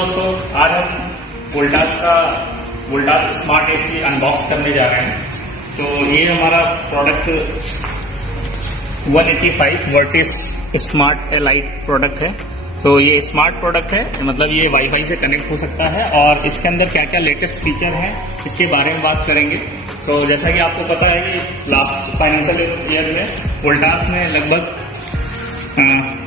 दोस्तों, आज हम वोल्टास स्मार्ट एसी अनबॉक्स करने जा रहे हैं। तो ये हमारा product 185 Vertis smart elite product है। तो ये स्मार्ट प्रोडक्ट है, मतलब ये वाईफाई से कनेक्ट हो सकता है और इसके अंदर क्या क्या लेटेस्ट फीचर हैं इसके बारे में बात करेंगे। तो जैसा कि आपको पता है कि लास्ट फाइनेंशियल ईयर में वोल्टास ने लगभग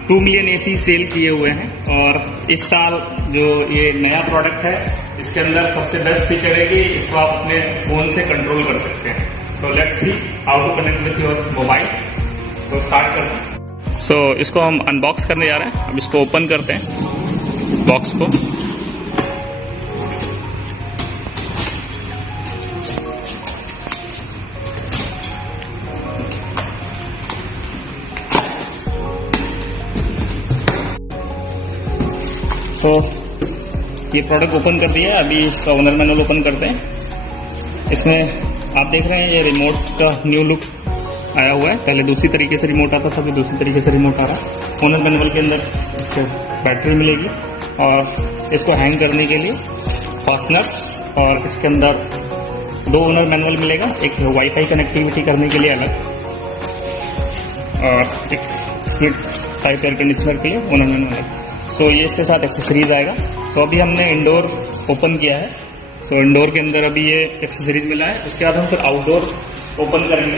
2 मिलियन एसी सेल किए हुए हैं और इस साल जो ये नया प्रोडक्ट है इसके अंदर सबसे बेस्ट फीचर है कि इसको आप अपने फोन से कंट्रोल कर सकते हैं। तो let's see how to connect with your mobile. तो स्टार्ट करते हैं। सो इसको हम अनबॉक्स करने जा रहे हैं। अब इसको ओपन करते हैं बॉक्स को। तो ये प्रोडक्ट ओपन कर दिया है। अभी इसका ओनर मैनुअल ओपन करते हैं। इसमें आप देख रहे हैं ये रिमोट का न्यू लुक आया हुआ है। पहले दूसरी तरीके से रिमोट आता था, अभी दूसरी तरीके से रिमोट आ रहा है। ओनर मैनुअल के अंदर इसके बैटरी मिलेगी और इसको हैंग करने के लिए फास्टनर्स, और इसके अंदर 2 ओनर मैनुअल मिलेगा, एक वाईफाई कनेक्टिविटी करने के लिए अलग और एक स्मिथ टाइप एयर कंडीशनर के लिए ओनर मैनुअल अलग। सो ये इसके साथ एक्सेसरीज आएगा। सो अभी हमने इंडोर ओपन किया है। सो इंडोर के अंदर अभी ये एक्सेसरीज मिला है। उसके बाद हम फिर आउटडोर ओपन करेंगे।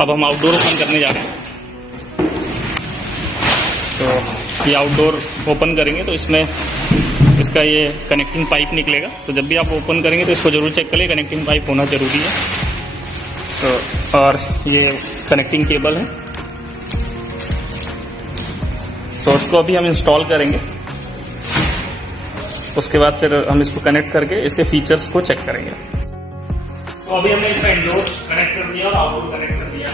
अब हम आउटडोर ओपन करने जा रहे हैं। तो ये आउटडोर ओपन करेंगे तो इसमें इसका ये कनेक्टिंग पाइप निकलेगा। तो जब भी आप ओपन करेंगे तो इसको जरूर चेक करें, कनेक्टिंग पाइप होना जरूरी है। तो और ये कनेक्टिंग केबल है। तो उसको अभी हम इंस्टॉल करेंगे। उसके बाद फिर हम इसको कनेक्ट करके इसके फीचर्स को चेक करेंगे। तो अभी हमने इसका इंडोर कनेक्ट कर दिया और आउटडोर कनेक्ट कर दिया।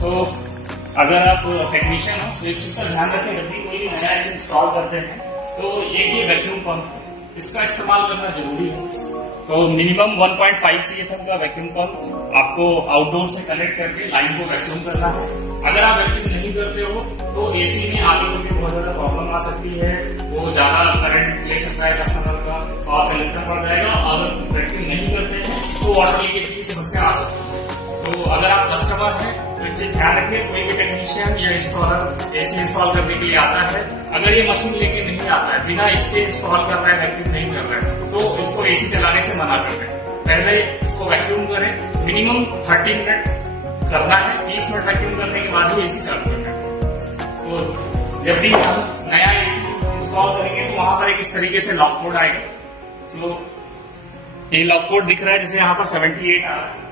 तो अगर आप टेक्नीशियन हो तो एक चीज का ध्यान रखें, जब भी कोई नया इंस्टॉल करते हैं तो ये वैक्यूम पंप इसका इस्तेमाल करना जरूरी है। तो मिनिमम 1.5 CFM का वैक्यूम पंप आपको आउटडोर से कनेक्ट करके लाइन को वैक्यूम करना है। अगर आप वैक्यूम नहीं करते हो तो एसी में आगे चल के बहुत ज्यादा प्रॉब्लम आ सकती है। वो ज्यादा करंट ले सकता है कस्टमर का और कनेक्शन पड़ जाएगा। अगर वैक्यूम नहीं करते हैं तो वाटर लीकेज की समस्या आ सकती है। तो अगर आप कस्टमर हैं तो एक चीज ध्यान रखिए, कोई भी टेक्नीशियन या इंस्टॉलर एसी इंस्टॉल करने के लिए आता है, अगर ये मशीन लेके नहीं आता है, बिना इसके इंस्टॉल कर रहा है, वैक्यूम नहीं कर रहा है, तो इसको एसी चलाने से मना करते हैं। पहले इसको वैक्यूम करें, मिनिमम 30 मिनट करना है। 30 मिनट वैक्यूम करने के बाद ही एसी चालू करना है। तो जब भी हम नया एसी इंस्टॉल करेंगे तो वहां पर एक इस तरीके से लॉक कोड आएगा। तो ये लॉक कोड दिख रहा है जैसे यहाँ पर 78 आ रहा है।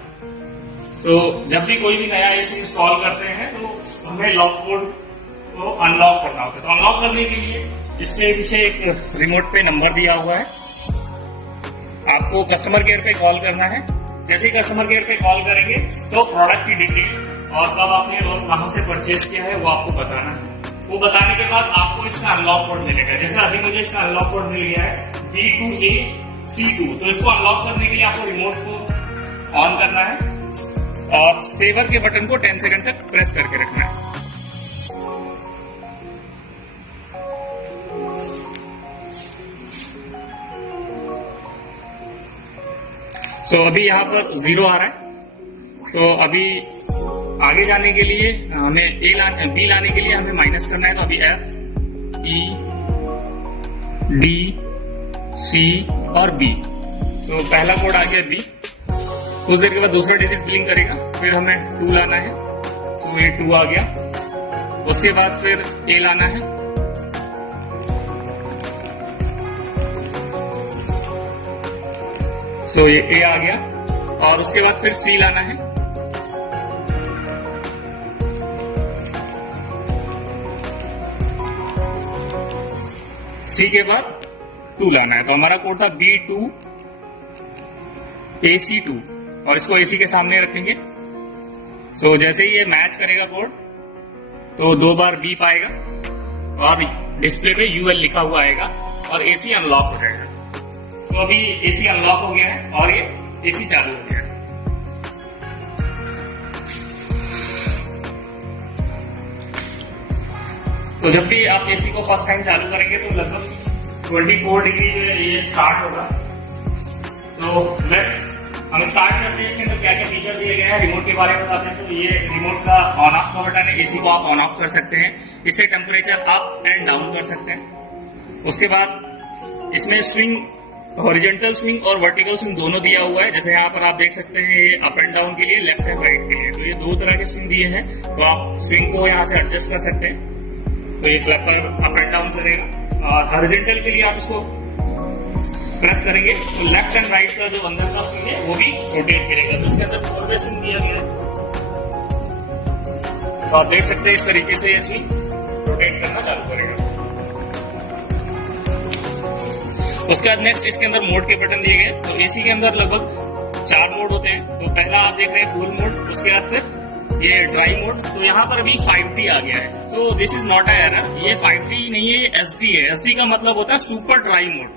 तो जब भी कोई भी नया एसी इंस्टॉल करते हैं तो हमें लॉक कोड को अनलॉक करना होता है। तो अनलॉक करने के लिए इसके पीछे एक रिमोट पे नंबर दिया हुआ है। आपको कस्टमर केयर पे कॉल करना है। जैसे ही कस्टमर केयर पे कॉल करेंगे तो प्रोडक्ट की डिटेल और कब आपने और कहां से परचेज किया है वो आपको बताना है। वो बताने के बाद आपको इसका अनलॉक कोड मिलेगा। जैसे अभी मुझे इसका अनलॉक कोड मिल गया है B2AC2। तो इसको अनलॉक करने के लिए आपको रिमोट को ऑन करना है और सेवर के बटन को 10 सेकंड तक प्रेस करके रखना है। सो अभी यहाँ पर 0 आ रहा है। सो अभी आगे जाने के लिए हमें बी लाने के लिए हमें माइनस करना है। तो अभी F, E, D, C और B। सो पहला कोड आ गया B। कुछ देर के बाद दूसरा डिजिट ब्लिंक करेगा, फिर हमें 2 लाना है। सो ये 2 आ गया। उसके बाद फिर A लाना है। सो ये A आ गया और उसके बाद फिर C लाना है। C के बाद 2 लाना है। तो हमारा कोड था B2 AC2 और इसको AC के सामने रखेंगे। सो जैसे ही ये मैच करेगा कोड तो 2 बार B पाएगा और डिस्प्ले पे UL लिखा हुआ आएगा और AC अनलॉक हो जाएगा। तो अभी AC अनलॉक हो गया है और ये AC चालू हो गया है। तो जब भी आप एसी को फर्स्ट टाइम चालू करेंगे तो लगभग 24 डिग्री में ये स्टार्ट होगा। तो लेट्स हम स्टार्ट करते हैं। इसके अंदर क्या क्या फीचर दिए गए हैं रिमोट के बारे में बताते हैं। तो ये रिमोट का ऑन ऑफ का बटन है, एसी को आप ऑन ऑफ कर सकते हैं, इससे टेम्परेचर अप एंड डाउन कर सकते हैं। उसके बाद इसमें स्विंग, हॉरिजॉन्टल स्विंग और वर्टिकल स्विंग दोनों दिया हुआ है। जैसे यहाँ पर आप देख सकते हैं ये अप एंड डाउन के लिए, लेफ्ट एंड राइट के लिए, तो ये दो तरह के स्विंग दिए हैं। तो आप स्विंग को यहाँ से एडजस्ट कर सकते हैं, तो ये फ्लैपर अप एंड डाउन करेगा। और हॉरिजॉन्टल के लिए आप इसको प्रेस करेंगे तो लेफ्ट एंड राइट का जो अंदर का स्विंग है वो भी रोटेट करेगा। तो इसके अंदर 4 वे स्विंग दिया गया है, तो आप देख सकते हैं इस तरीके से ये स्विंग रोटेट करना चालू करेगा। उसके बाद नेक्स्ट इसके अंदर मोड के बटन दिए गए। तो एसी के अंदर लगभग 4 मोड होते हैं। तो पहला आप देख रहे हैं कूल मोड, उसके बाद फिर ये ड्राई मोड। तो यहाँ पर अभी 5D आ गया है। So this is not a error, ये 5D नहीं है, ये SD है। SD का मतलब होता है सुपर ड्राई मोड।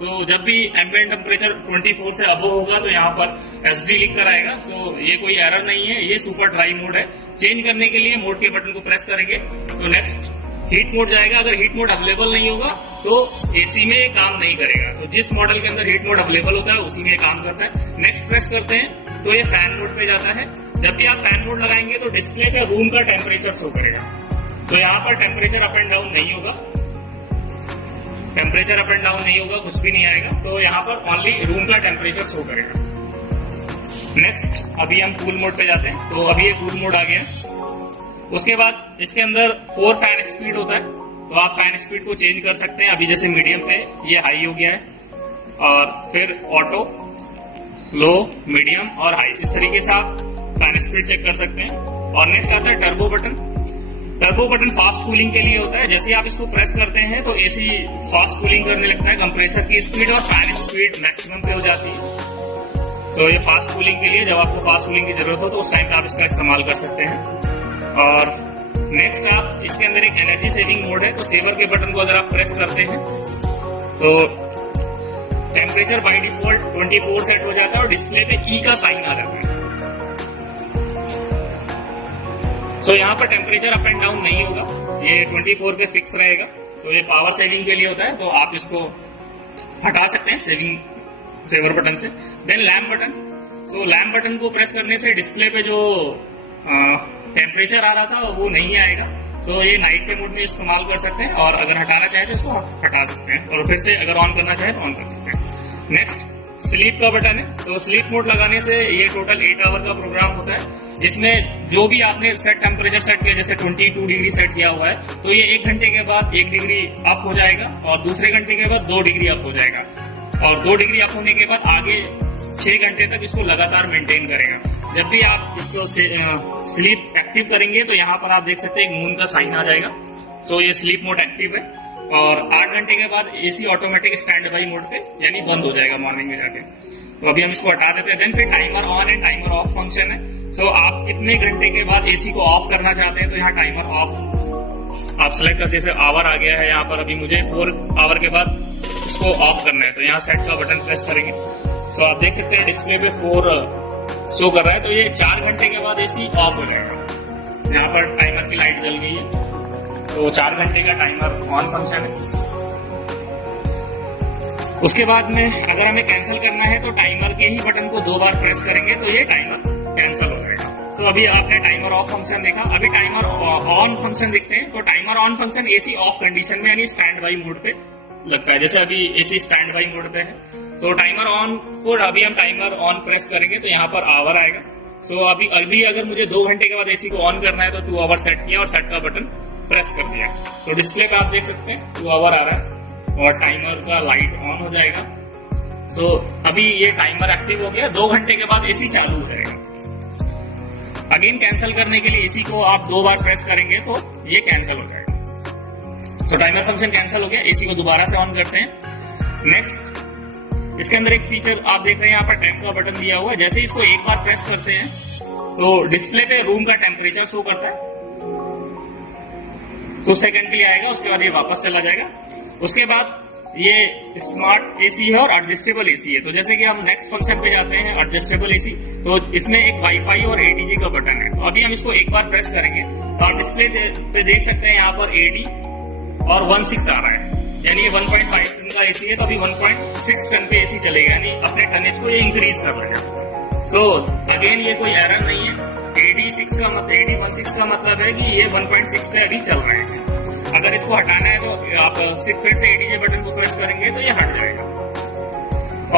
तो जब भी एम्बिएंट टेम्परेचर 24 से अबव होगा तो यहाँ पर SD लिख कर आएगा। सो ये कोई एरर नहीं है, ये सुपर ड्राई मोड है। चेंज करने के लिए मोड के बटन को प्रेस करेंगे तो नेक्स्ट हीट मोड जाएगा। अगर हीट मोड अवेलेबल नहीं होगा तो एसी में ये काम नहीं करेगा। तो जिस मॉडल के अंदर हीट मोड अवेलेबल होता है उसी में काम करता है। नेक्स्ट प्रेस करते हैं तो ये फैन मोड पे जाता है। जब भी आप फैन मोड लगाएंगे तो डिस्प्ले पे रूम का टेम्परेचर शो करेगा। तो यहाँ पर टेम्परेचर अप एंड डाउन नहीं होगा, टेम्परेचर अप एंड डाउन नहीं होगा, कुछ भी नहीं आएगा। तो यहाँ पर ओनली रूम का टेम्परेचर शो करेगा। नेक्स्ट अभी हम कूल मोड पे जाते हैं। तो अभी ये कूल मोड आ गया। उसके बाद इसके अंदर 4 फैन स्पीड होता है। तो आप फैन स्पीड को चेंज कर सकते हैं। अभी जैसे मीडियम पे ये हाई हो गया है, और फिर ऑटो, लो, मीडियम और हाई, इस तरीके से आप फैन स्पीड चेक कर सकते हैं। और नेक्स्ट आता है turbo button. Turbo button fast cooling के लिए होता है। जैसे आप इसको प्रेस करते हैं तो एसी फास्ट कूलिंग करने लगता है, कंप्रेसर की स्पीड और फैन स्पीड मैक्सिमम पे हो जाती है। तो ये फास्ट कूलिंग के लिए, जब आपको फास्ट कूलिंग की जरूरत हो तो उस टाइम पे आप इसका इस्तेमाल कर सकते हैं। और नेक्स्ट आप इसके अंदर एक एनर्जी सेविंग मोड है। तो सेवर के बटन को अगर आप प्रेस करते हैं तो टेम्परेचर बाय डिफॉल्ट 24 सेट हो जाता है और डिस्प्ले पे ई का साइन आ जाता है। तो यहाँ पर टेम्परेचर अप एंड डाउन नहीं होगा, ये 24 पे फिक्स रहेगा। तो ये पावर सेविंग के लिए होता है, तो आप इसको हटा सकते हैं सेवर बटन से। Then lamp button. तो लैम्प बटन को प्रेस करने से डिस्प्ले पे जो टेम्परेचर आ रहा था वो नहीं आएगा। तो ये नाइट के मोड में इस्तेमाल कर सकते हैं, और अगर हटाना चाहे तो इसको हटा सकते हैं, और फिर से अगर ऑन करना चाहे तो ऑन कर सकते हैं। नेक्स्ट स्लीप का बटन है। तो स्लीप मोड लगाने से ये टोटल 8 आवर का प्रोग्राम होता है। इसमें जो भी आपने सेट टेम्परेचर सेट किया, जैसे 22 डिग्री सेट किया हुआ है, तो ये 1 घंटे के बाद 1 डिग्री अप हो जाएगा, और दूसरे घंटे के बाद 2 डिग्री अप हो जाएगा, और 2 डिग्री अप होने के बाद आगे 6 घंटे तक इसको लगातार मेंटेन करेगा। जब भी आप इसको स्लीप एक्टिव करेंगे तो यहाँ पर आप देख सकते हैं एक मून का साइन आ जाएगा। तो ये स्लीप मोड एक्टिव है, और 8 घंटे के बाद AC automatic stand by mode पे यानी बंद हो जाएगा मॉर्निंग में जाके। तो अभी हम इसको हटा देते हैं। देन फिर timer on and timer of function है। सो आप कितने घंटे के बाद एसी को ऑफ करना चाहते हैं तो यहाँ टाइमर ऑफ आप सेलेक्ट कर, जैसे आवर आ गया है यहाँ पर, अभी मुझे 4 आवर के बाद इसको ऑफ करना है, तो यहाँ सेट का बटन प्रेस करेंगे। सो आप देख सकते हैं डिस्प्ले पे 4 शो कर रहा है। तो ये 4 घंटे के बाद एसी ऑफ हो जाएगा। यहाँ पर टाइमर की लाइट जल गई है, तो 4 घंटे का टाइमर ऑन फंक्शन है। उसके बाद में अगर हमें कैंसिल करना है तो टाइमर के ही बटन को 2 बार प्रेस करेंगे तो ये टाइमर कैंसिल हो जाएगा। सो अभी आपने टाइमर ऑफ फंक्शन देखा, अभी टाइमर ऑन फंक्शन देखते हैं। तो timer on function AC of condition में यानी स्टैंड बाई मोड पे लगता है। जैसे अभी एसी स्टैंड बाई मोड पे है, तो टाइमर ऑन को अभी हम टाइमर ऑन प्रेस करेंगे तो यहाँ पर आवर आएगा। सो अभी अगर मुझे 2 घंटे के बाद एसी को ऑन करना है तो 2 आवर सेट किया और सेट का बटन प्रेस कर दिया, तो डिस्प्ले पे आप देख सकते हैं 2 आवर आ रहा है और टाइमर का लाइट ऑन हो जाएगा। सो अभी ये टाइमर एक्टिव हो गया, 2 घंटे के बाद एसी चालू हो जाएगा। अगेन कैंसिल करने के लिए एसी को आप 2 बार प्रेस करेंगे तो ये कैंसिल हो जाएगा। सो टाइमर फंक्शन कैंसिल हो गया। एसी को दोबारा से ऑन करते हैं। नेक्स्ट इसके अंदर एक फीचर आप देख रहे हैं, यहाँ पर टाइम का बटन दिया हुआ है। जैसे इसको एक बार प्रेस करते हैं तो डिस्प्ले पे रूम का टेम्परेचर शो करता है, 2 सेकंड के लिए आएगा, उसके बाद ये वापस चला जाएगा। उसके बाद ये स्मार्ट एसी है और एडजस्टेबल एसी है। तो जैसे कि हम नेक्स्ट फंक्शन पे जाते हैं एडजस्टेबल एसी, तो इसमें एक वाईफाई और एडीजी का बटन है। तो अभी हम इसको एक बार प्रेस करेंगे तो आप डिस्प्ले पे देख सकते हैं यहाँ पर एडी और 1.6 आ रहा है, यानी ये 1.5 टन का एसी है तो अभी 1.6 टन पे एसी चलेगा, यानी अपने टनेज को ये इंक्रीज कर रहा है। तो अगेन ये कोई एरर नहीं है। AD16 का मतलब है कि ये 1.6 पे अभी चल रहा है एसी। अगर इसको हटाना है तो आप सिर्फ फिर से ADJ बटन को प्रेस करेंगे तो ये हट जाएगा।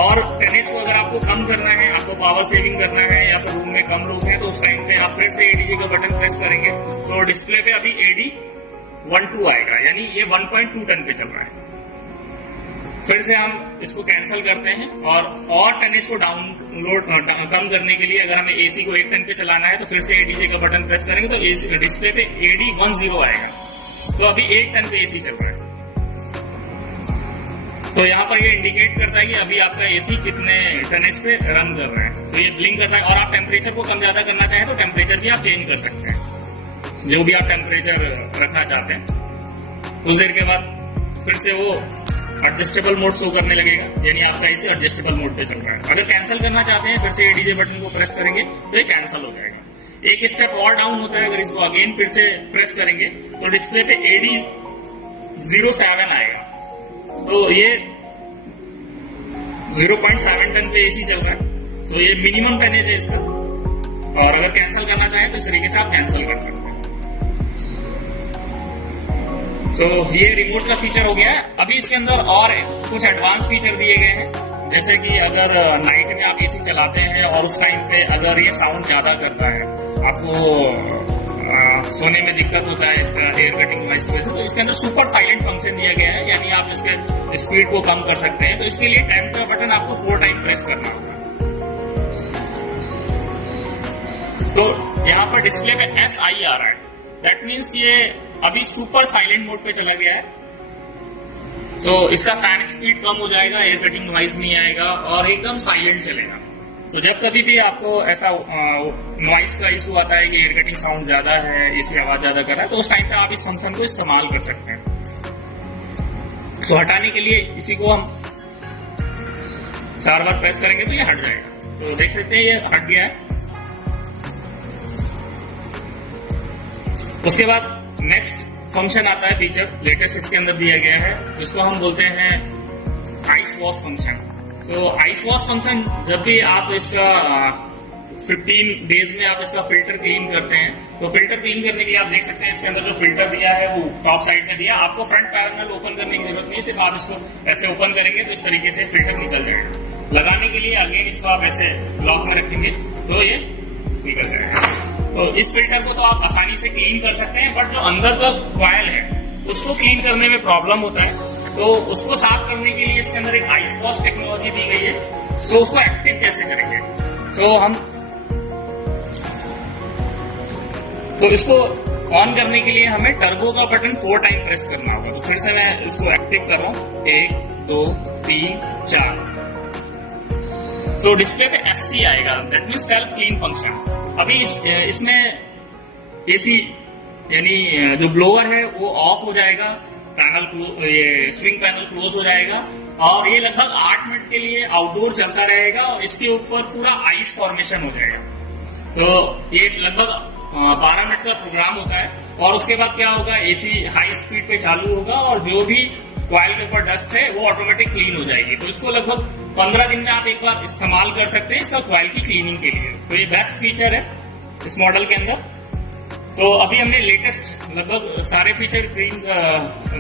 और टनेज को अगर आपको कम करना है, आपको पावर सेविंग करना है या फिर रूम में कम लोग हैं, तो उस टाइम पे आप फिर से ADJ का बटन प्रेस करेंगे तो डिस्प्ले पे अभी AD12 आएगा, यानी ये 1.2 टन पे चल रहा है। फिर से हम इसको कैंसिल करते हैं और टनेज को कम करने के लिए अगर हमें एसी को 1 टन पे चलाना है तो फिर से ADJ का बटन प्रेस करेंगे तो डिस्प्ले पे AD10 आएगा। तो अभी 8 टन पे एसी चल रहा है। तो यहाँ पर ये इंडिकेट करता है कि अभी आपका एसी कितने टनेज पे रन कर रहा है। तो ये ब्लिंक करता है। और आप टेम्परेचर को कम ज्यादा करना चाहें तो टेम्परेचर भी आप चेंज कर सकते हैं, जो भी आप टेम्परेचर रखना चाहते हैं। कुछ देर के बाद फिर से वो एडजस्टेबल मोड शो करने लगेगा, यानी आपका एसी एडजस्टेबल मोड पे चल रहा है। अगर कैंसिल करना चाहते हैं फिर से ADJ बटन को प्रेस करेंगे तो ये कैंसिल हो जाएगा। एक स्टेप और डाउन होता है, अगर इसको अगेन फिर से प्रेस करेंगे तो डिस्प्ले पे AD07 आएगा। तो ये 0.7 टन पे एसी चल रहा है। तो ये मिनिमम टनेज है इसका। और अगर कैंसिल करना चाहें तो इस तरीके से आप कैंसिल कर सकते हैं। तो ये रिमोट का फीचर हो गया है। अभी इसके अंदर और कुछ एडवांस फीचर दिए गए हैं, जैसे कि अगर नाइट में आप एसी चलाते हैं और उस टाइम पे अगर ये साउंड ज्यादा करता है, आपको सोने में दिक्कत होता है इसका एयर कटिंग नॉइस की वजह से, तो इसके अंदर सुपर साइलेंट फंक्शन दिया गया है, यानी आप इसके स्पीड को कम कर सकते हैं। तो इसके लिए टाइम का बटन आपको 4 टाइम प्रेस करना होगा। तो यहाँ पर डिस्प्ले पे SI आ रहा है, दैट मीन्स ये अभी सुपर साइलेंट मोड पे चला गया है। तो इसका फैन स्पीड कम हो जाएगा, एयर कटिंग नॉइज नहीं आएगा और एकदम साइलेंट चलेगा। तो जब कभी भी आपको ऐसा नॉइस का इशू आता है कि एयर कटिंग साउंड ज्यादा है, एसी आवाज ज्यादा कर रहा है, तो उस टाइम पे आप इस फंक्शन को इस्तेमाल कर सकते हैं। तो हटाने के लिए इसी को हम 4 बार प्रेस करेंगे तो ये हट जाएगा। तो देख सकते हैं ये हट गया है। उसके बाद नेक्स्ट फंक्शन आता है, फीचर लेटेस्ट इसके अंदर दिया गया है, जिसको हम बोलते हैं आइस वॉश फंक्शन। तो आइस वॉश फंक्शन, जब भी आप इसका 15 डेज में आप इसका फिल्टर क्लीन करते हैं, तो फिल्टर क्लीन करने के लिए आप देख सकते हैं इसके अंदर जो फिल्टर दिया है वो टॉप साइड में दिया। आपको फ्रंट पैनल ओपन करने की जरूरत नहीं, सिर्फ आप इसको ऐसे ओपन करेंगे तो इस तरीके से फिल्टर निकल जाएगा। लगाने के लिए अगेन इसको आप ऐसे लॉक में रखेंगे तो ये निकल जाएगा। तो इस फिल्टर को तो आप आसानी से क्लीन कर सकते हैं, बट जो अंदर का कॉइल है उसको क्लीन करने में प्रॉब्लम होता है। तो उसको साफ करने के लिए इसके अंदर एक आइस वॉश टेक्नोलॉजी दी गई है। तो उसको एक्टिव कैसे करेंगे, तो इसको ऑन करने के लिए हमें टर्बो का बटन 4 टाइम प्रेस करना होगा। तो फिर से मैं इसको एक्टिव कर रहा हूं, 1 2 3 4। तो डिस्प्ले पे SC आएगा, that mean self clean function. अभी इसमें एसी यानी जो ब्लोअर है वो ऑफ हो जाएगा, ये स्विंग पैनल क्लोज हो जाएगा और ये लगभग 8 मिनट के लिए आउटडोर चलता रहेगा और इसके ऊपर पूरा आइस फॉर्मेशन हो जाएगा। तो ये लगभग 12 मिनट का प्रोग्राम होता है और उसके बाद क्या होगा, एसी हाई स्पीड पे चालू होगा और जो भी कॉइल के ऊपर डस्ट है वो ऑटोमेटिक क्लीन हो जाएगी। तो इसको लगभग 15 दिन में आप एक बार इस्तेमाल कर सकते हैं इसका कॉइल की क्लीनिंग के लिए। तो ये बेस्ट फीचर है इस मॉडल के अंदर। तो अभी हमने लेटेस्ट लगभग सारे फीचर क्लीन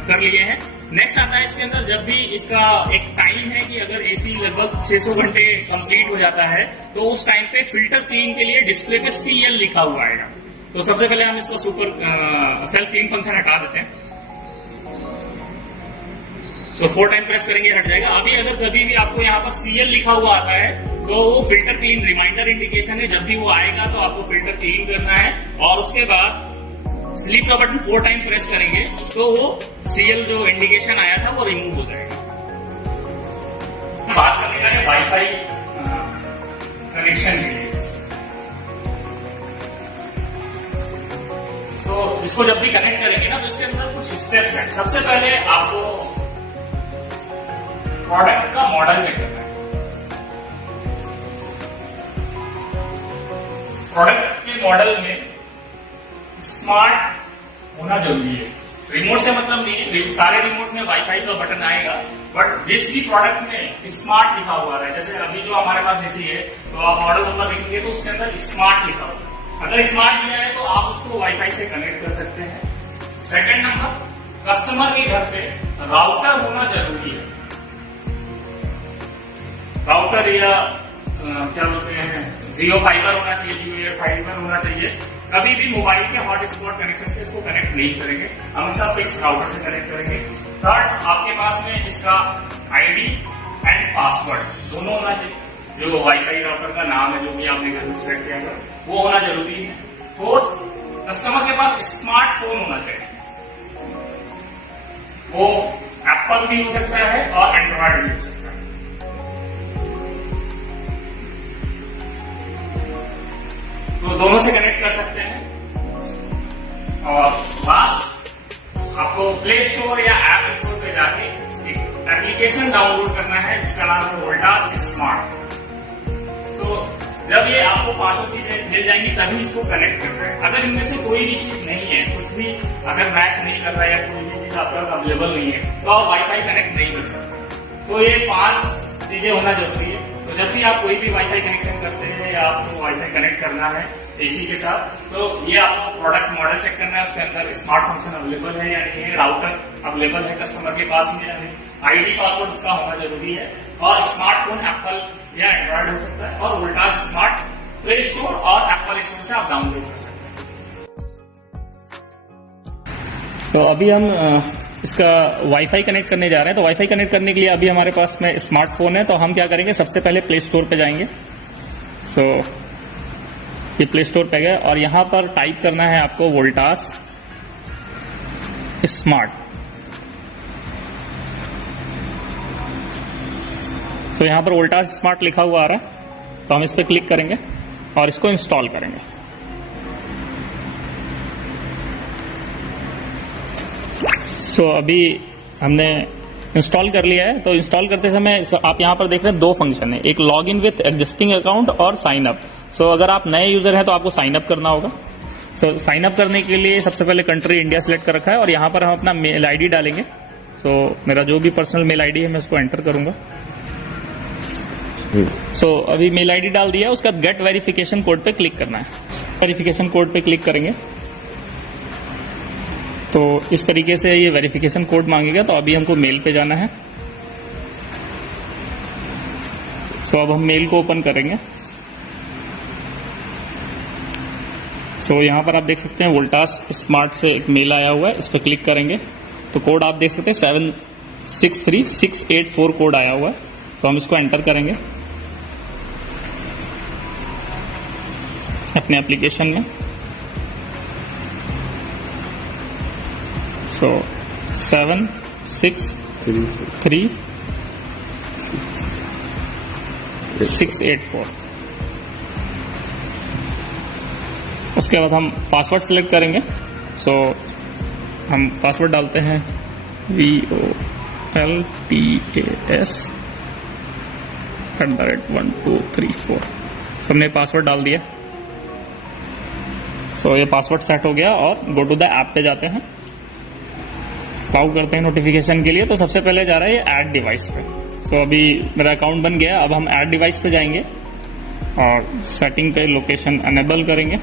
कर लिए हैं। नेक्स्ट आता है इसके अंदर, जब भी इसका एक टाइम है कि अगर एसी लगभग 600 घंटे कंप्लीट हो जाता है तो उस टाइम पे फिल्टर क्लीन के लिए डिस्प्ले पे CL लिखा हुआ आएगा। तो सबसे पहले हम इसको सुपर सेल्फ क्लीन फंक्शन हटा देते हैं। तो 4 टाइम प्रेस करेंगे हट जाएगा। अभी अगर कभी भी आपको यहाँ पर CL लिखा हुआ आता है तो वो फिल्टर क्लीन रिमाइंडर इंडिकेशन है, जब भी वो आएगा तो आपको फिल्टर क्लीन करना है। और उसके बाद स्लीप का बटन 4 टाइम प्रेस करेंगे तो वो CL जो इंडिकेशन आया था वो रिमूव हो जाएगा। बात करने का है वाईफाई कनेक्शन के लिए। तो इसको जब भी कनेक्ट करेंगे ना तो इसके अंदर कुछ स्टेप्स हैं। सबसे पहले आपको प्रोडक्ट का मॉडल चेक करना है। प्रोडक्ट के मॉडल में स्मार्ट होना जरूरी है। रिमोट से मतलब नहीं है, सारे रिमोट में वाईफाई का बटन आएगा, बट जिस भी प्रोडक्ट में स्मार्ट लिखा हुआ है, जैसे अभी जो हमारे पास एसी है तो आप मॉडल नंबर देखेंगे तो उसके अंदर स्मार्ट लिखा हुआ है। अगर स्मार्ट लिखा है तो आप उसको वाईफाई से कनेक्ट कर सकते हैं। सेकंड नंबर, कस्टमर के घर पे राउटर होना जरूरी है। राउटर या क्या बोलते हैं जियो फाइबर होना चाहिए, जियो एयर फाइबर होना चाहिए। कभी भी मोबाइल के हॉटस्पॉट कनेक्शन से इसको कनेक्ट नहीं करेंगे, हमेशा फिक्स राउटर से कनेक्ट करेंगे। थर्ड, आपके पास में इसका आईडी एंड पासवर्ड दोनों होना चाहिए। जो वाईफाई राउटर का नाम है, जो भी आपने घर में सेलेक्ट किया है, वो होना जरूरी है। फोर्थ, कस्टमर के पास स्मार्टफोन होना चाहिए। वो एप्पल भी हो सकता है और एंड्रॉयड भी हो सकता है। तो दोनों से कनेक्ट कर सकते हैं। और लास्ट, आपको प्ले स्टोर या ऐप स्टोर पे जाके एक एप्लीकेशन डाउनलोड करना है जिसका नाम है वोल्टास स्मार्ट। तो जब ये आपको पांचों चीजें मिल जाएंगी तभी इसको कनेक्ट करना है। अगर इनमें से कोई भी चीज नहीं है, कुछ भी अगर मैच नहीं कर रहा है या कोई भी चीज आपके पास अवेलेबल नहीं है, तो आप वाईफाई कनेक्ट नहीं कर सकते। तो ये 5 चीजें होना जरूरी है। तो जब भी आप कोई भी वाईफाई कनेक्शन करते हैं या आपको वाईफाई कनेक्ट करना है एसी के साथ, तो ये आपको प्रोडक्ट मॉडल चेक करना है, उसके अंदर स्मार्ट फंक्शन अवेलेबल है या नहीं है, राउटर अवेलेबल है कस्टमर के पास में या नहीं, आईडी पासवर्ड उसका होना जरूरी है, और स्मार्टफोन एप्पल या एंड्रॉयड हो सकता है, और वोल्टास स्मार्ट प्ले स्टोर और एप्पल स्टोर से आप डाउनलोड कर सकते हैं। तो अभी हम इसका वाईफाई कनेक्ट करने जा रहे हैं। तो वाईफाई कनेक्ट करने के लिए अभी हमारे पास में स्मार्टफोन है, तो हम क्या करेंगे, सबसे पहले प्ले स्टोर पे जाएंगे। सो ये प्ले स्टोर पे गए और यहाँ पर टाइप करना है आपको वोल्टास स्मार्ट। सो यहाँ पर वोल्टास स्मार्ट लिखा हुआ आ रहा है, तो हम इस पर क्लिक करेंगे और इसको इंस्टॉल करेंगे। सो अभी हमने इंस्टॉल कर लिया है। तो इंस्टॉल करते समय आप यहाँ पर देख रहे हैं 2 फंक्शन है, एक log in with existing account और साइन अप। सो अगर आप नए यूजर हैं तो आपको साइन अप करना होगा। सो साइन अप करने के लिए सबसे पहले कंट्री इंडिया सेलेक्ट कर रखा है और यहाँ पर हम अपना मेल आईडी डालेंगे। सो मेरा जो भी पर्सनल मेल आईडी है मैं उसको एंटर करूंगा। सो अभी मेल आईडी डाल दिया, उसका गेट वेरिफिकेशन कोड पे क्लिक करना है। वेरिफिकेशन कोड पे क्लिक करेंगे तो इस तरीके से ये वेरिफिकेशन कोड मांगेगा। तो अभी हमको मेल पे जाना है। सो अब हम मेल को ओपन करेंगे। सो यहाँ पर आप देख सकते हैं वोल्टास स्मार्ट से एक मेल आया हुआ है, इस पर क्लिक करेंगे तो कोड आप देख सकते हैं 763684 कोड आया हुआ है। तो हम इसको एंटर करेंगे अपने एप्लीकेशन में। सो 763684। उसके बाद हम पासवर्ड सिलेक्ट करेंगे। सो हम पासवर्ड डालते हैं VOLTAS@1234। सो हमने पासवर्ड डाल दिया। सो ये पासवर्ड सेट हो गया और गो टू द ऐप पे जाते हैं। लॉग करते हैं नोटिफिकेशन के लिए। तो सबसे पहले जा रहा है ये ऐड डिवाइस पे। सो अभी मेरा अकाउंट बन गया। अब हम ऐड डिवाइस पे जाएंगे और सेटिंग पे लोकेशन अनेबल करेंगे।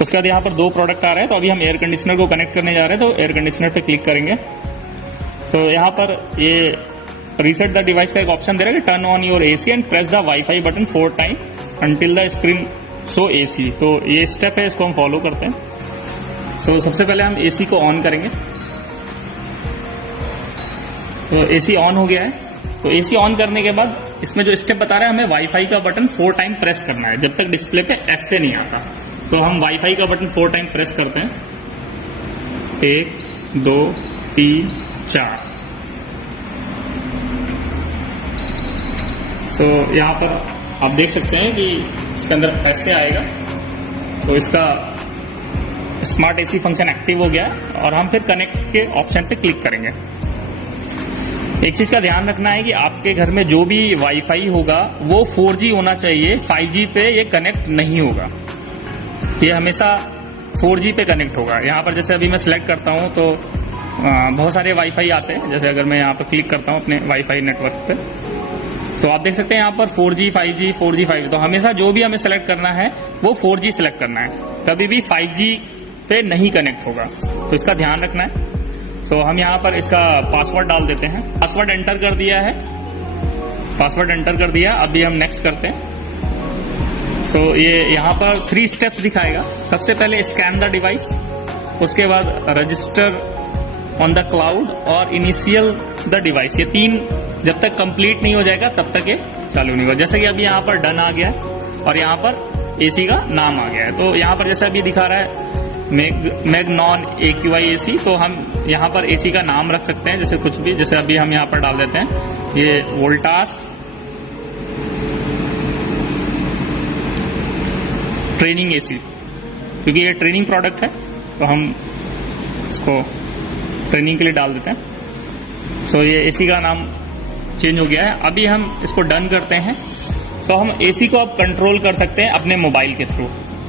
उसके बाद यहाँ पर 2 प्रोडक्ट आ रहे हैं। तो अभी हम एयर कंडीशनर को कनेक्ट करने जा रहे हैं, तो एयर कंडीशनर पे क्लिक करेंगे। तो यहाँ पर ये रीसेट द डिवाइस का एक ऑप्शन दे रहा है कि turn on your AC and press the wifi button 4 time until the screen show AC. तो ये स्टेप है, इसको हम फॉलो करते हैं। तो सबसे पहले हम एसी को ऑन करेंगे। तो एसी ऑन हो गया है। तो एसी ऑन करने के बाद इसमें जो स्टेप बता रहा है, हमें वाईफाई का बटन 4 टाइम प्रेस करना है जब तक डिस्प्ले पे एस से नहीं आता। तो हम वाईफाई का बटन 4 टाइम प्रेस करते हैं। 1 2 3 4। सो यहाँ पर आप देख सकते हैं कि इसके अंदर ऐसे आएगा। तो इसका स्मार्ट एसी फंक्शन एक्टिव हो गया और हम फिर कनेक्ट के ऑप्शन पे क्लिक करेंगे। एक चीज का ध्यान रखना है कि आपके घर में जो भी वाईफाई होगा वो 4G होना चाहिए, 5G पे ये कनेक्ट नहीं होगा। ये हमेशा 4G पे कनेक्ट होगा। यहाँ पर जैसे अभी मैं सिलेक्ट करता हूँ तो बहुत सारे वाईफाई आते हैं। जैसे अगर मैं यहाँ पर क्लिक करता हूँ अपने वाईफाई नेटवर्क पे, तो आप देख सकते हैं यहाँ पर 4G 5G 4G 5G। तो हमेशा जो भी हमें सेलेक्ट करना है वो 4G सेलेक्ट करना है, कभी भी 5G पे नहीं कनेक्ट होगा, तो इसका ध्यान रखना है। सो हम यहाँ पर इसका पासवर्ड डाल देते हैं। पासवर्ड एंटर कर दिया है, पासवर्ड एंटर कर दिया। अभी हम नेक्स्ट करते हैं। सो ये यहाँ पर 3 स्टेप्स दिखाएगा। सबसे पहले स्कैन द डिवाइस, उसके बाद रजिस्टर ऑन द क्लाउड और इनिशियल द डिवाइस। ये 3 जब तक कंप्लीट नहीं हो जाएगा तब तक ये चालू नहीं होगा। जैसे कि अभी यहाँ पर डन आ गया है और यहाँ पर एसी का नाम आ गया है। तो यहाँ पर जैसे अभी दिखा रहा है मैगनॉन AQI AC, तो हम यहाँ पर एसी का नाम रख सकते हैं जैसे कुछ भी। जैसे अभी हम यहाँ पर डाल देते हैं ये वोल्टास ट्रेनिंग AC, क्योंकि ये ट्रेनिंग प्रोडक्ट है तो हम इसको ट्रेनिंग के लिए डाल देते हैं। सो ये एसी का नाम चेंज हो गया है। अभी हम इसको डन करते हैं। तो हम एसी को अब कंट्रोल कर सकते हैं अपने मोबाइल के थ्रू।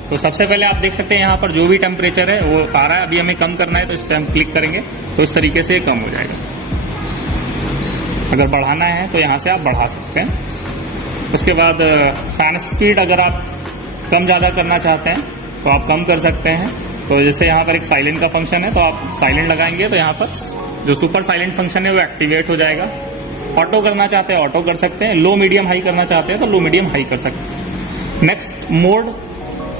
तो सबसे पहले आप देख सकते हैं यहाँ पर जो भी टेम्परेचर है वो आ रहा है। अभी हमें कम करना है तो इस पर हम क्लिक करेंगे तो इस तरीके से कम हो जाएगा। अगर बढ़ाना है तो यहाँ से आप बढ़ा सकते हैं। उसके बाद फैन स्पीड अगर आप कम ज़्यादा करना चाहते हैं तो आप कम कर सकते हैं। तो जैसे यहाँ पर एक साइलेंट का फंक्शन है तो आप साइलेंट लगाएंगे तो यहाँ पर जो सुपर साइलेंट फंक्शन है वो एक्टिवेट हो जाएगा। ऑटो करना चाहते हैं ऑटो कर सकते हैं, लो मीडियम हाई करना चाहते हैं तो लो मीडियम हाई कर सकते हैं। नेक्स्ट मोड,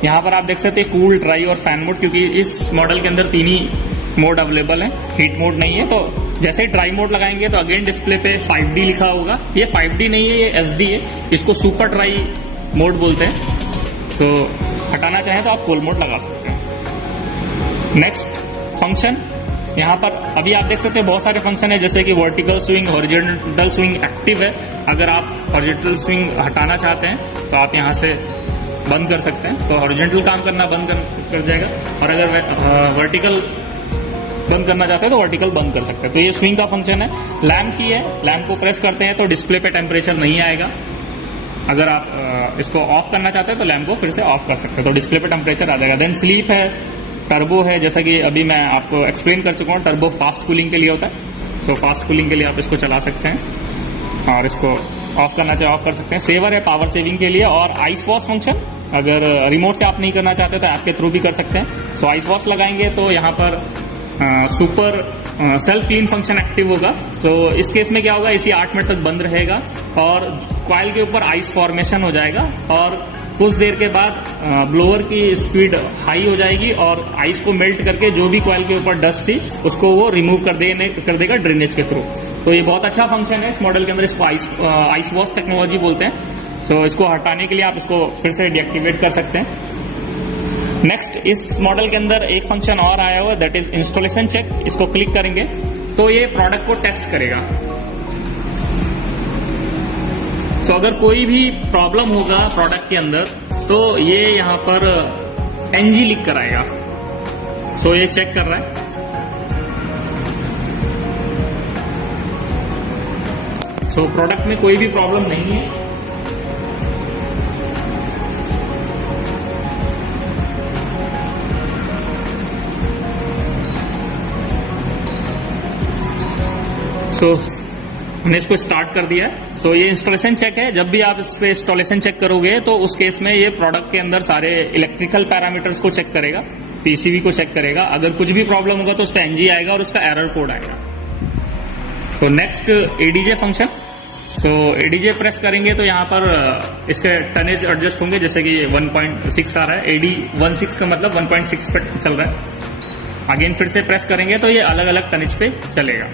यहाँ पर आप देख सकते हैं कूल, ड्राई और फैन मोड, क्योंकि इस मॉडल के अंदर 3 ही मोड अवेलेबल है, हीट मोड नहीं है। तो जैसे ही ड्राई मोड लगाएंगे तो अगेन डिस्प्ले पे 5D लिखा होगा। ये 5D नहीं है, ये SD है। इसको सुपर ड्राई मोड बोलते हैं। तो हटाना चाहें तो आप कूल मोड लगा सकते हैं। नेक्स्ट फंक्शन, यहाँ पर अभी आप देख सकते हैं बहुत सारे फंक्शन है, जैसे कि vertical swing, horizontal swing active है। अगर आप हॉरिजॉन्टल स्विंग हटाना चाहते हैं तो आप यहाँ से बंद कर सकते हैं, तो हॉरिजॉन्टल काम करना बंद कर जाएगा। और अगर वर्टिकल बंद करना चाहते हैं तो वर्टिकल बंद कर सकते हैं। तो ये स्विंग का फंक्शन है। लैम्प की है, लैम्प को प्रेस करते हैं तो डिस्प्ले पे टेम्परेचर नहीं आएगा। अगर आप इसको ऑफ करना चाहते हैं तो लैम्प को फिर से ऑफ कर सकते हैं तो डिस्प्ले पे टेम्परेचर आ जाएगा। देन स्लीप है, टर्बो है, जैसा कि अभी मैं आपको एक्सप्लेन कर चुका हूँ। टर्बो फास्ट कूलिंग के लिए होता है, तो फास्ट कूलिंग के लिए आप इसको चला सकते हैं और इसको ऑफ करना चाहे ऑफ कर सकते हैं। सेवर है पावर सेविंग के लिए। और आइस वॉश फंक्शन, अगर रिमोट से आप नहीं करना चाहते तो ऐप के थ्रू भी कर सकते हैं। सो आइस वॉश लगाएंगे तो यहाँ पर super self clean function active होगा। तो इस केस में क्या होगा, इसी 8 मिनट तक बंद रहेगा और कॉइल के ऊपर आइस फॉर्मेशन हो जाएगा और कुछ देर के बाद ब्लोअर की स्पीड हाई हो जाएगी और आइस को मेल्ट करके जो भी कॉइल के ऊपर डस्ट थी उसको वो रिमूव कर देगा ड्रेनेज के थ्रू। तो ये बहुत अच्छा फंक्शन है इस मॉडल के अंदर। इसको आइस वॉश टेक्नोलॉजी बोलते हैं। सो इसको हटाने के लिए आप इसको फिर से डीएक्टिवेट कर सकते हैं। नेक्स्ट, इस मॉडल के अंदर एक फंक्शन और आया हुआ है, दैट इज इंस्टॉलेशन चेक। इसको क्लिक करेंगे तो ये प्रोडक्ट को टेस्ट करेगा। तो अगर कोई भी प्रॉब्लम होगा प्रोडक्ट के अंदर तो ये यहाँ पर NG लिख कर आएगा। सो ये चेक कर रहा है। सो प्रोडक्ट में कोई भी प्रॉब्लम नहीं है। सो हमने इसको स्टार्ट कर दिया है। सो ये इंस्टॉलेशन चेक है। जब भी आप इससे इंस्टॉलेशन चेक करोगे तो उस केस में ये प्रोडक्ट के अंदर सारे इलेक्ट्रिकल पैरामीटर्स को चेक करेगा, PCB को चेक करेगा। अगर कुछ भी प्रॉब्लम होगा तो उस पर NG आएगा और उसका एरर कोड आएगा। So next ADJ function. So ADJ press करेंगे तो यहाँ पर इसके टनेज एडजस्ट होंगे, जैसे कि 1.6 आ रहा है। AD16 का मतलब 1.6 पे चल रहा है। अगेन फिर से प्रेस करेंगे तो ये अलग अलग टनेज पे चलेगा।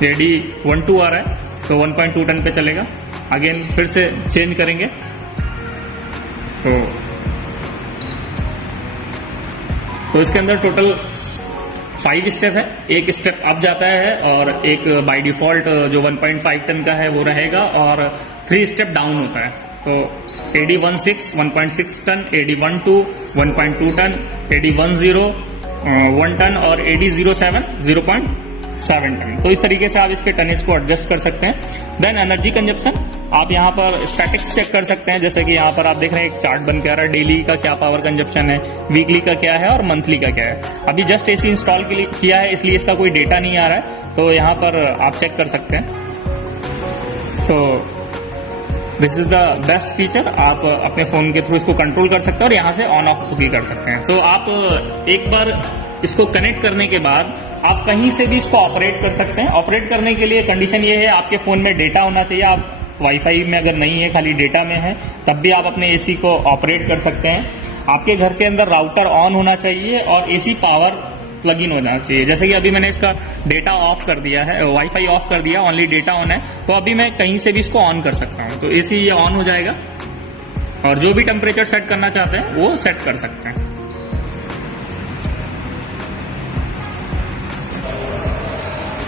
AD12 आ रहा है तो 1.2 टन पे चलेगा। अगेन फिर से चेंज करेंगे तो इसके अंदर टोटल 5 स्टेप है। एक स्टेप अप जाता है और एक बाय डिफॉल्ट जो 1.5 टन का है वो रहेगा और 3 स्टेप डाउन होता है। तो AD16 1.6 ton, AD12 1.2 ton, AD10 1 ton और AD07 7 टन। तो इस तरीके से आप इसके टनेज को एडजस्ट कर सकते हैं। देन एनर्जी कंजप्शन, आप यहाँ पर स्टैटिक्स चेक कर सकते हैं। जैसे कि यहाँ पर आप देख रहे हैं एक चार्ट बन के आ रहा है, डेली का क्या पावर कंजप्शन है, वीकली का क्या है और मंथली का क्या है। अभी जस्ट एसी इंस्टॉल किया है इसलिए इसका कोई डेटा नहीं आ रहा है, तो यहाँ पर आप चेक कर सकते हैं। तो this is the best feature, आप अपने फोन के थ्रू इसको कंट्रोल कर सकते हैं और यहाँ से ऑन ऑफ भी कर सकते हैं। तो आप एक बार इसको कनेक्ट करने के बाद आप कहीं से भी इसको ऑपरेट कर सकते हैं। ऑपरेट करने के लिए कंडीशन ये है, आपके फोन में डेटा होना चाहिए। आप वाईफाई में अगर नहीं है, खाली डेटा में है, तब भी आप अपने एसी को ऑपरेट कर सकते हैं। आपके घर के अंदर राउटर ऑन होना चाहिए और एसी पावर प्लग इन होना चाहिए। जैसे कि अभी मैंने इसका डेटा ऑफ कर दिया है, वाईफाई ऑफ कर दिया, ओनली डेटा ऑन है, तो अभी मैं कहीं से भी इसको ऑन कर सकता हूँ। तो एसी ये ऑन हो जाएगा और जो भी टेम्परेचर सेट करना चाहते हैं वो सेट कर सकते हैं।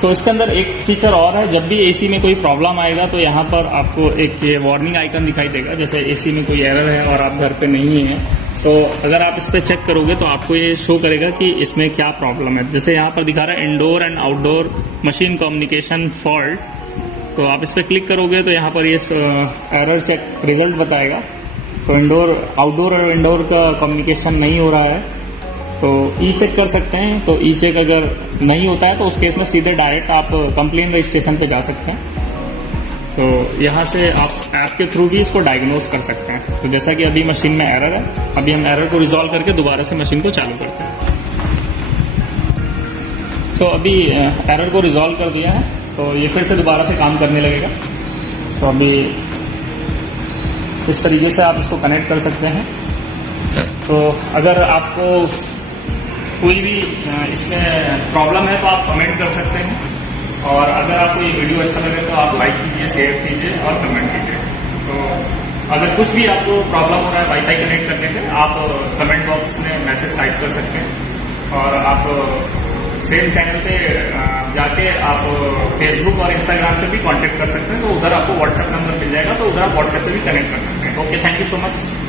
तो इसके अंदर एक फीचर और है, जब भी एसी में कोई प्रॉब्लम आएगा तो यहाँ पर आपको एक ये वार्निंग आइकन दिखाई देगा। जैसे एसी में कोई एरर है और आप घर पे नहीं है, तो अगर आप इस पर चेक करोगे तो आपको ये शो करेगा कि इसमें क्या प्रॉब्लम है। जैसे यहाँ पर दिखा रहा है indoor and outdoor machine communication fault, तो आप इस पर क्लिक करोगे तो यहाँ पर ये एरर चेक रिजल्ट बताएगा। तो आउटडोर और इंडोर का कम्युनिकेशन नहीं हो रहा है, तो ई चेक कर सकते हैं। तो ई चेक अगर नहीं होता है तो उस केस में सीधे डायरेक्ट आप कंप्लेन रजिस्ट्रेशन पे जा सकते हैं। तो यहाँ से आप ऐप के थ्रू भी इसको डायग्नोज कर सकते हैं। तो जैसा कि अभी मशीन में एरर है, अभी हम एरर को रिजॉल्व करके दोबारा से मशीन को चालू करते हैं। तो अभी एरर को रिजॉल्व कर दिया है, तो ये फिर से दोबारा से काम करने लगेगा। तो अभी इस तरीके से आप इसको कनेक्ट कर सकते हैं। तो अगर आपको कोई भी इसमें प्रॉब्लम है तो आप कमेंट कर सकते हैं, और अगर आपको ये वीडियो अच्छा लगे तो आप लाइक कीजिए, शेयर कीजिए और कमेंट कीजिए। तो अगर कुछ भी आपको प्रॉब्लम हो रहा है वाईफाई कनेक्ट करने पे, आप कमेंट बॉक्स में मैसेज टाइप कर सकते हैं, और आप सेम चैनल पे जाके आप फेसबुक और इंस्टाग्राम पे भी कांटेक्ट कर सकते हैं। तो उधर आपको व्हाट्सएप नंबर मिल जाएगा, तो उधर आप व्हाट्सएप पे भी कनेक्ट कर सकते हैं। Okay, thank you so much.